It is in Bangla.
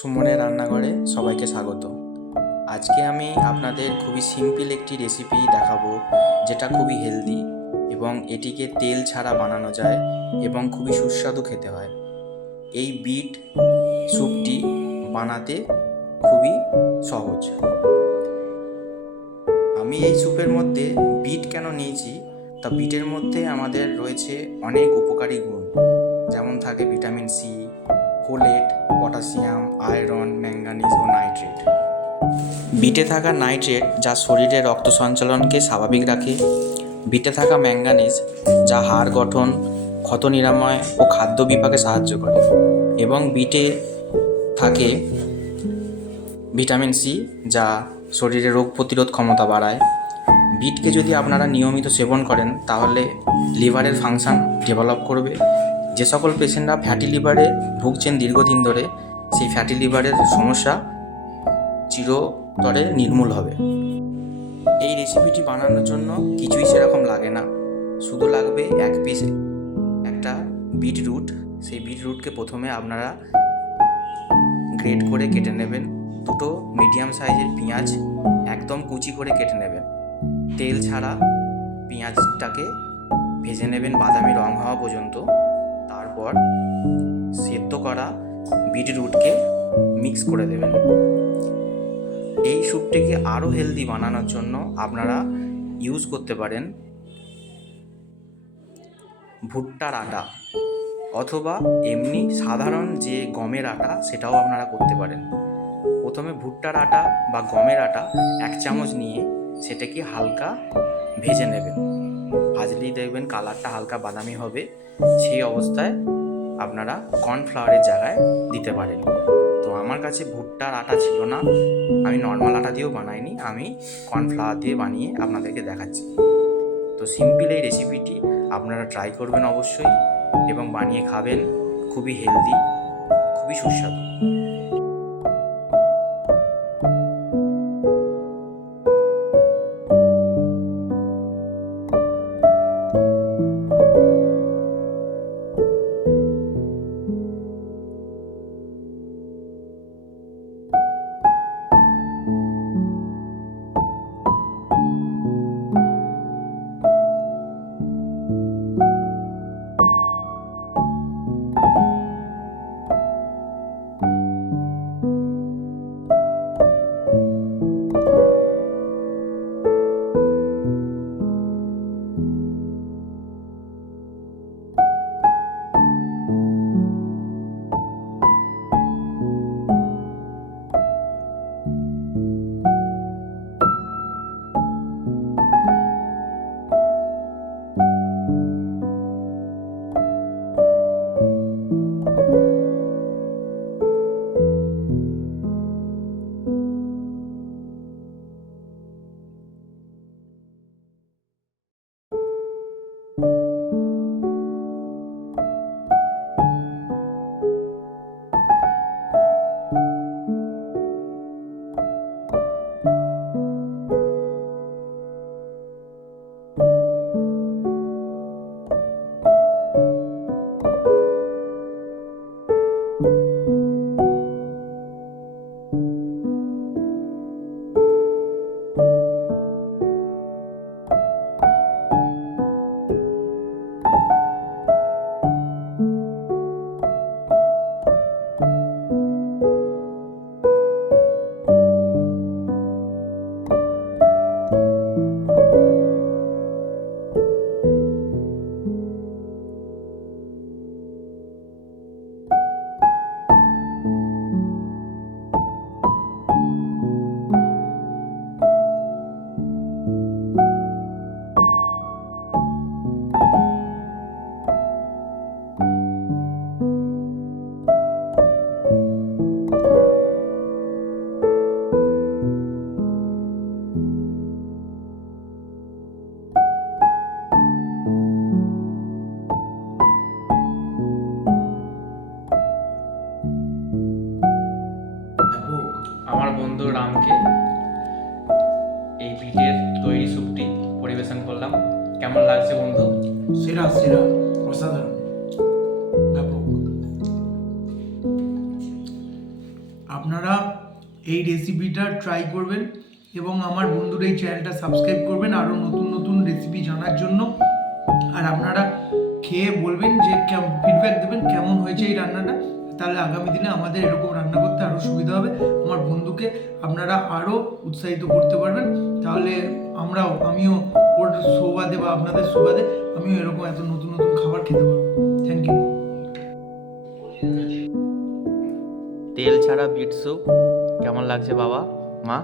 সুমনের রান্নাঘরে সবাইকে স্বাগত। আজকে আমি আপনাদের খুবই সিম্পল একটি রেসিপি দেখাবো, যেটা খুবই হেলদি এবং এটিকে তেল ছাড়া বানানো যায় এবং খুবই সুস্বাদু খেতে হয়। এই বিট স্যুপটি বানাতে খুবই সহজ। আমি এই স্যুপের মধ্যে বিট কেন নিয়েছি, তা বিটের মধ্যে আমাদের রয়েছে অনেক উপকারী গুণ, যেমন থাকে vitamin C, folate, potassium, iron, manganese ও নাইট্রেট। বিটে থাকা নাইট্রেট যা শরীরে রক্ত সঞ্চালনকে স্বাভাবিক রাখে। বিটে থাকা ম্যাঙ্গানিজ যা হাড় গঠন, ক্ষত নিরাময় ও খাদ্য বিপাকে সাহায্য করে। এবং বিটে থাকে ভিটামিন সি যা শরীরে রোগ প্রতিরোধ ক্ষমতা বাড়ায়। বিটকে যদি আপনারা নিয়মিত সেবন করেন তাহলে লিভারের ফাংশন ডেভেলপ করবে। যে সকল পেশেন্টরা ফ্যাটি লিভারে ভুগছেন দীর্ঘদিন ধরে, সেই ফ্যাটি লিভারের সমস্যা চিরতরে নির্মূল হবে। এই রেসিপিটি বানানোর জন্য কিছুই সেরকম লাগে না, শুধু লাগবে এক পিস একটা বিটরুট। সেই বিটরুটকে প্রথমে আপনারা গ্রেট করে কেটে নেবেন। দুটো মিডিয়াম সাইজের পেঁয়াজ একদম কুচি করে কেটে নেবেন। তেল ছাড়া পেঁয়াজটাকে ভেজে নেবেন বাদামি রং হওয়া পর্যন্ত। তারপর সেদ্ধ করা বিটরুটকে মিক্স করে দেবেন। এই স্যুপটিকে আরও হেলদি বানানোর জন্য আপনারা ইউজ করতে পারেন ভুট্টার আটা, অথবা এমনি সাধারণ যে গমের আটা সেটাও আপনারা করতে পারেন। প্রথমে ভুট্টার আটা বা গমের আটা 1 চামচ নিয়ে সেটাকে হালকা ভেজে নেবেন। ভাজলেই দেখবেন কালারটা হালকা বাদামি হবে। সেই অবস্থায় আপনারা কর্নফ্লাওয়ারের জায়গায় দিতে পারেন। তো আমার কাছে ভুট্টার আটা ছিল না, আমি নর্মাল আটা দিয়েও বানাইনি, আমি কর্নফ্লাওয়ার দিয়ে বানিয়ে আপনাদেরকে দেখাচ্ছি। তো সিম্পল এই রেসিপিটি আপনারা ট্রাই করবেন অবশ্যই এবং বানিয়ে খাবেন। খুবই হেলদি, খুবই সুস্বাদু। আমার বন্ধু রামকে এই বিটের তৈরি স্যুপটি পরিবেশন করলাম। কেমন লাগছে বন্ধু? সেরা সেরা অসাধারণ ব্যাপক। আপনারা এই রেসিপিটা ট্রাই করবেন এবং আমার বন্ধুর এই চ্যানেলটা সাবস্ক্রাইব করবেন আরও নতুন নতুন রেসিপি জানার জন্য। আর আপনারা খেয়ে বলবেন যে ফিডব্যাক দেবেন কেমন হয়েছে এই রান্নাটা, তাহলে আগামী দিনে আমাদের এরকম রান্না করতে আরও সুবিধা হবে। আমার বন্ধুকে আপনারা আরও উৎসাহিত করতে পারবেন, তাহলে আমিও ওর সুবাদে বা আপনাদের সুবাদে আমিও এরকম এত নতুন নতুন খাবার খেতে পারবো। Thank you. তেল ছাড়া বিট স্যুপ কেমন লাগছে বাবা মা?